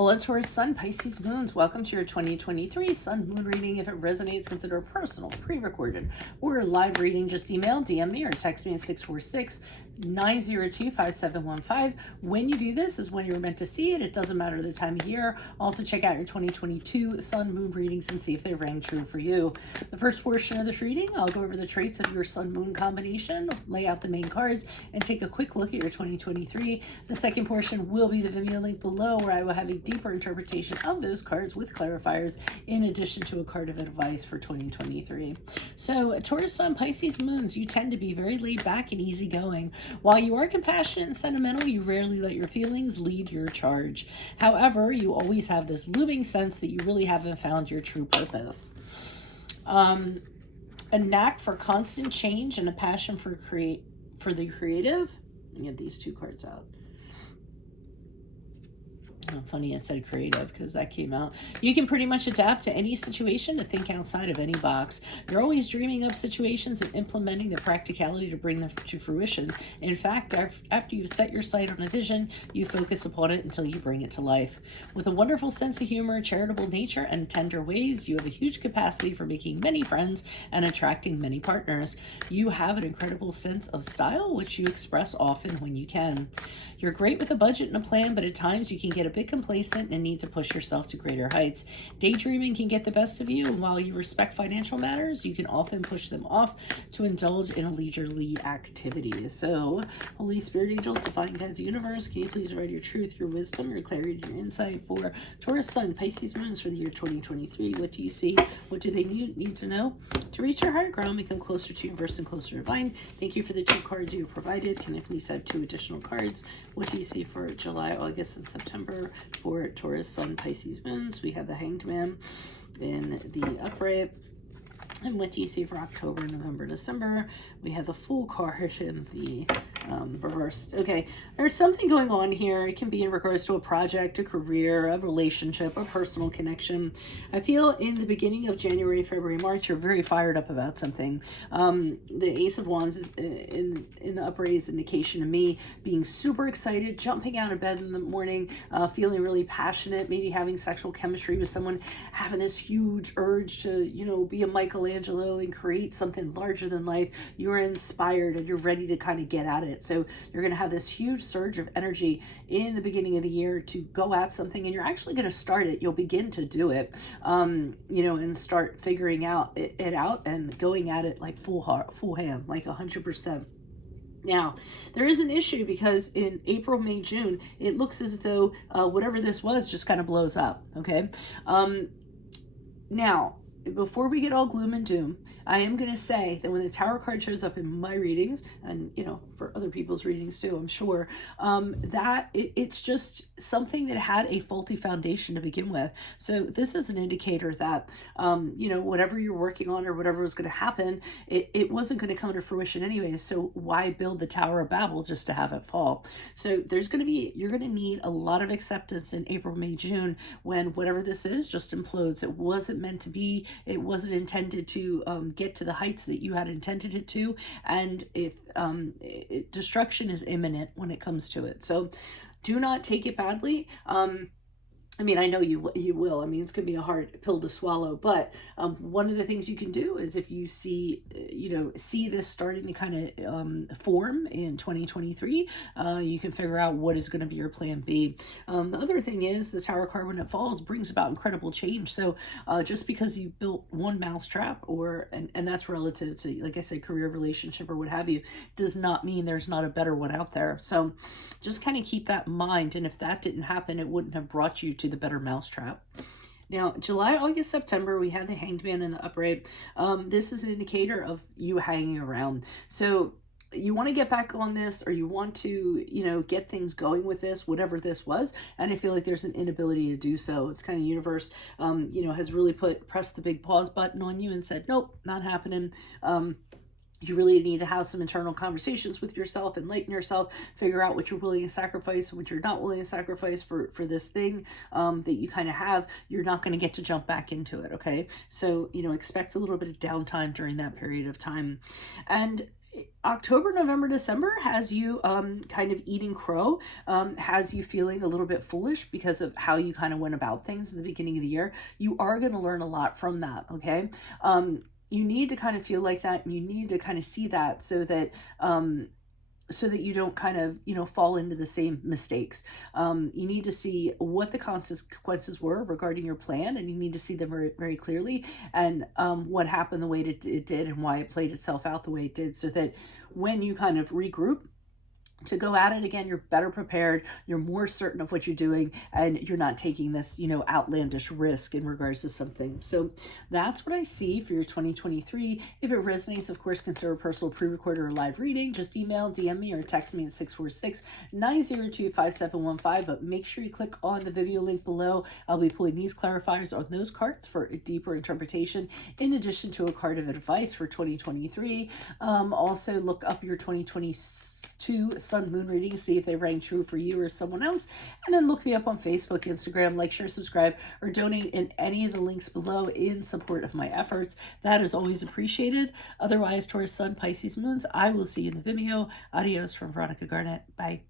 Hola Taurus, Sun, Pisces, Moons. Welcome to your 2023 Sun Moon reading. If it resonates, consider a personal, pre-recorded, or live reading. Just email, DM me, or text me at 646-902-5715. When you view this is when you were meant to see it. It doesn't matter the time of year. Also check out your 2022 Sun Moon readings and see if they rang true for you. The first portion of this reading, I'll go over the traits of your Sun Moon combination, lay out the main cards, and take a quick look at your 2023. The second portion will be the Vimeo link below, where I will have a deeper interpretation of those cards with clarifiers in addition to a card of advice for 2023. So Taurus, Sun, Pisces, Moons, you tend to be very laid back and easygoing. While you are compassionate and sentimental, you rarely let your feelings lead your charge. However, you always have this looming sense that you really haven't found your true purpose. A knack for constant change and a passion for the creative. Let me get these two cards out. Oh, funny it said creative because that came out. You can pretty much adapt to any situation to think outside of any box. You're always dreaming up situations and implementing the practicality to bring them to fruition. In fact, after you've set your sight on a vision, you focus upon it until you bring it to life. With a wonderful sense of humor, charitable nature, and tender ways, you have a huge capacity for making many friends and attracting many partners. You have an incredible sense of style, which you express often when you can. You're great with a budget and a plan, but at times you can get a bit complacent and need to push yourself to greater heights. Daydreaming can get the best of you, and while you respect financial matters, you can often push them off to indulge in a leisurely activity. So, Holy Spirit, angels, divine guides, universe, can you please provide your truth, your wisdom, your clarity, your insight for Taurus, Sun, Pisces, Moons for the year 2023? What do you see? What do they need to know to reach your higher ground, become closer to universe and closer to divine? Thank you for the 2 cards you provided. Can I please have 2 additional cards? What do you see for July, August, and September for Taurus, Sun, Pisces, Moons? We have the Hanged Man in the upright. And what do you see for October, November, December? We have the Fool card in the reversed. Okay, there's something going on here. It can be in regards to a project, a career, a relationship, a personal connection. I feel in the beginning of January, February, March, you're very fired up about something. The Ace of Wands is in the upright is indication of me being super excited, jumping out of bed in the morning, feeling really passionate, maybe having sexual chemistry with someone, having this huge urge to, be a Michelangelo and create something larger than life. You're inspired and you're ready to kind of get at it. So you're going to have this huge surge of energy in the beginning of the year to go at something, and you're actually going to start it. You'll begin to do it, and start figuring it out and going at it like full ham, like 100%. Now, there is an issue because in April, May, June, it looks as though whatever this was just kind of blows up, okay? Now, before we get all gloom and doom, I am going to say that when the Tower card shows up in my readings, and for other people's readings too, I'm sure, that it's just something that had a faulty foundation to begin with. So this is an indicator that, whatever you're working on or whatever was going to happen, it wasn't going to come to fruition anyway. So why build the Tower of Babel just to have it fall? So you're going to need a lot of acceptance in April, May, June, when whatever this is just implodes. It wasn't meant to be. It wasn't intended to get to the heights that you had intended it to, and if destruction is imminent when it comes to it. So do not take it badly. I know you will. It's going to be a hard pill to swallow, but one of the things you can do is if you see this starting to kind of form in 2023, you can figure out what is going to be your plan B. The other thing is the Tower card, when it falls, brings about incredible change. So just because you built one mousetrap, and that's relative to, like I said, career, relationship, or what have you, does not mean there's not a better one out there. So just kind of keep that in mind. And if that didn't happen, it wouldn't have brought you to the better mousetrap. Now, July, August, September, we have the Hanged Man in the upright. This is an indicator of you hanging around. So you want to get back on this, or you want to, get things going with this, whatever this was. And I feel like there's an inability to do so. It's kind of universe, has really pressed the big pause button on you and said, nope, not happening. You really need to have some internal conversations with yourself, enlighten yourself, figure out what you're willing to sacrifice and what you're not willing to sacrifice for this thing that you kind of have. You're not going to get to jump back into it, okay? So, expect a little bit of downtime during that period of time. And October, November, December has you kind of eating crow, has you feeling a little bit foolish because of how you kind of went about things in the beginning of the year. You are going to learn a lot from that, okay? You need to kind of feel like that, and you need to kind of see that so that you don't kind of, fall into the same mistakes. You need to see what the consequences were regarding your plan, and you need to see them very, very clearly, and what happened the way it did and why it played itself out the way it did, so that when you kind of regroup to go at it again, you're better prepared, you're more certain of what you're doing, and you're not taking this, outlandish risk in regards to something. So that's what I see for your 2023. If it resonates, of course, consider a personal pre-recorded or live reading. Just email, DM me, or text me at 646-902-5715. But make sure you click on the Vimeo link below. I'll be pulling these clarifiers on those cards for a deeper interpretation, in addition to a card of advice for 2023. Also, look up your 2022 sun moon readings, see if they rang true for you or someone else, and then look me up on Facebook, Instagram, like, share, subscribe, or donate in any of the links below in support of my efforts. That is always appreciated. Otherwise, Taurus, Sun, Pisces, Moons, I will see you in the Vimeo. Adios from Veronica Garnet. Bye.